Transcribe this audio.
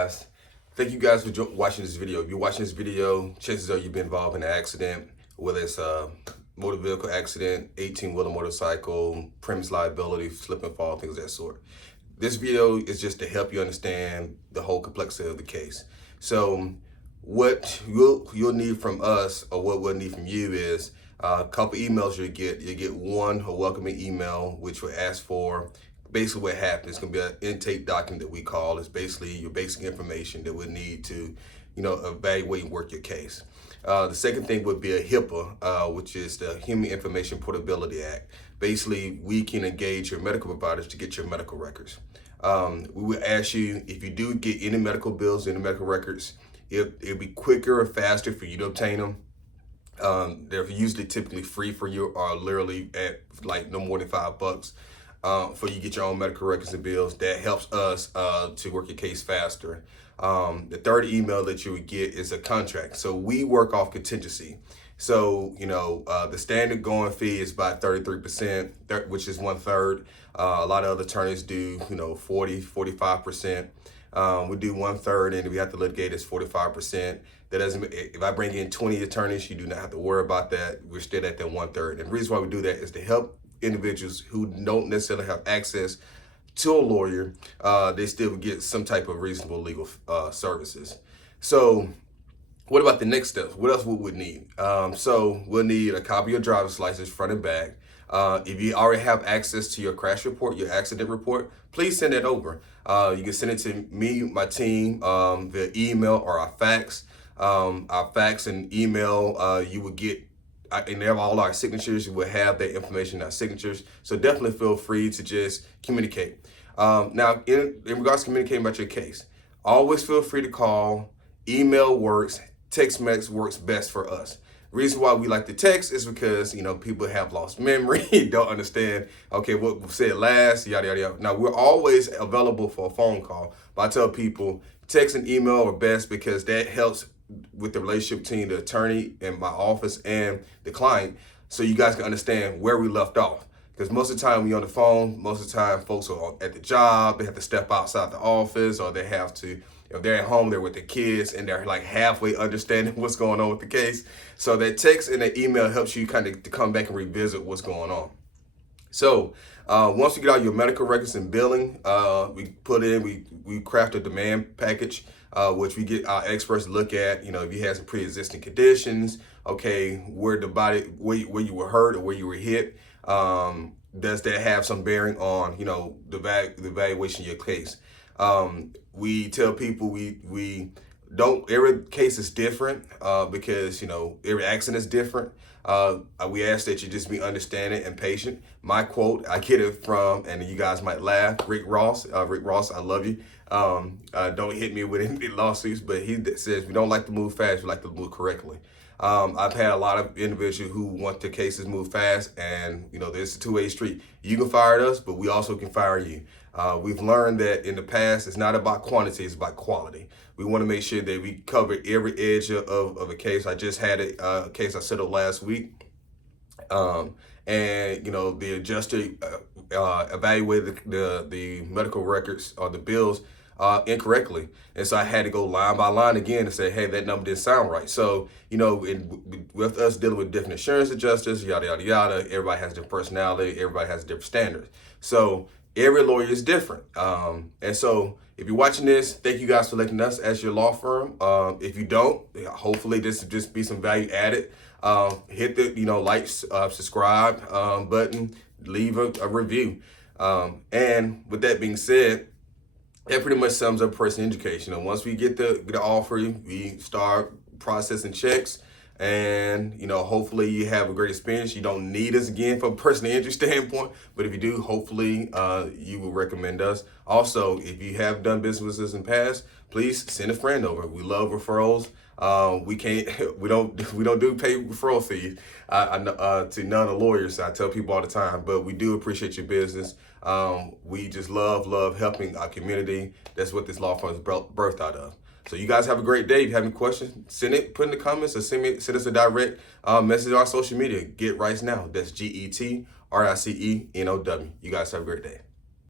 guys. Thank you guys for watching this video. If you're watching this video, chances are you've been involved in an accident, whether it's a motor vehicle accident, 18-wheeler motorcycle, premise liability, slip and fall, things of that sort. This video is just to help you understand the whole complexity of the case. So what you'll need from us, or what we'll need from you, is a couple emails you'll get. You'll get one, a welcoming email, which will ask for basically what happened. It's going to be an intake document that we call. It's basically your basic information that we need to, evaluate and work your case. The second thing would be a HIPAA, which is the Human Information Portability Act. Basically, we can engage your medical providers to get your medical records. We will ask you, if you do get any medical bills, any medical records, it'll be quicker or faster for you to obtain them. They're usually typically free for you, or literally at like no more than $5 for you to get your own medical records and bills. That helps us to work your case faster. The third email that you would get is a contract. So we work off contingency. So, the standard going fee is about 33%, which is 1/3. A lot of other attorneys do, 40, 45%. We do 1/3, and we have to litigate as 45%. That doesn't, if I bring in 20 attorneys, you do not have to worry about that. We're still at that 1/3. And the reason why we do that is to help individuals who don't necessarily have access to a lawyer. They still get some type of reasonable legal services. So what about the next steps? What else we would need? So we'll need a copy of your driver's license, front and back. If you already have access to your crash report, your accident report, please send it over. You can send it to me, my team, via email or our fax. Our fax and email, you will get, and they have all our signatures. You will have that information in our signatures. So definitely feel free to just communicate. Now, in regards to communicating about your case, always feel free to call. Email works. Text message works best for us. Reason why we like to text is because, people have lost memory, don't understand, okay, what was said last, yada, yada, yada. Now, we're always available for a phone call, but I tell people text and email are best because that helps with the relationship between the attorney and my office and the client, so you guys can understand where we left off. Because most of the time we on the phone, most of the time folks are at the job, they have to step outside the office, or they have to, if they're at home, they're with their kids, and they're like halfway understanding what's going on with the case. So that text and that email helps you kind of to come back and revisit what's going on. So once you get all your medical records and billing, we craft a demand package, which we get our experts to look at. If you have some pre-existing conditions, okay, where you were hurt or where you were hit, does that have some bearing on, the evaluation of your case? We tell people we don't, every case is different, because, every accident is different. We ask that you just be understanding and patient. My quote, I get it from, and you guys might laugh, Rick Ross, I love you. Don't hit me with any lawsuits, but he says we don't like to move fast, we like to move correctly. I've had a lot of individuals who want their cases move fast, and there's a two-way street. You can fire us, but we also can fire you. We've learned that in the past, it's not about quantity, it's about quality. We want to make sure that we cover every edge of a case. I just had a case I settled last week, and the adjuster evaluated the medical records or the bills incorrectly, and so I had to go line by line again and say, hey, that number didn't sound right. So with us dealing with different insurance adjusters, yada yada yada, everybody has different personality, everybody has different standards. So every lawyer is different, and so if you're watching this, thank you guys for selecting us as your law firm. If you don't, hopefully this will just be some value added. Hit the like, subscribe button, leave a review, and with that being said, that pretty much sums up personal education. Once we get the offer, we start processing checks, and hopefully you have a great experience. You don't need us again from a personal injury standpoint, but if you do, hopefully you will recommend us. Also, if you have done business with us in the past, please send a friend over. We love referrals. We don't do pay referral fees to none of the lawyers. I tell people all the time, but we do appreciate your business. We just love helping our community. That's what this law firm is birthed out of. So you guys have a great day. If you have any questions, put in the comments, or send us a direct message on our social media. Getricenow. That's Getricenow. You guys have a great day.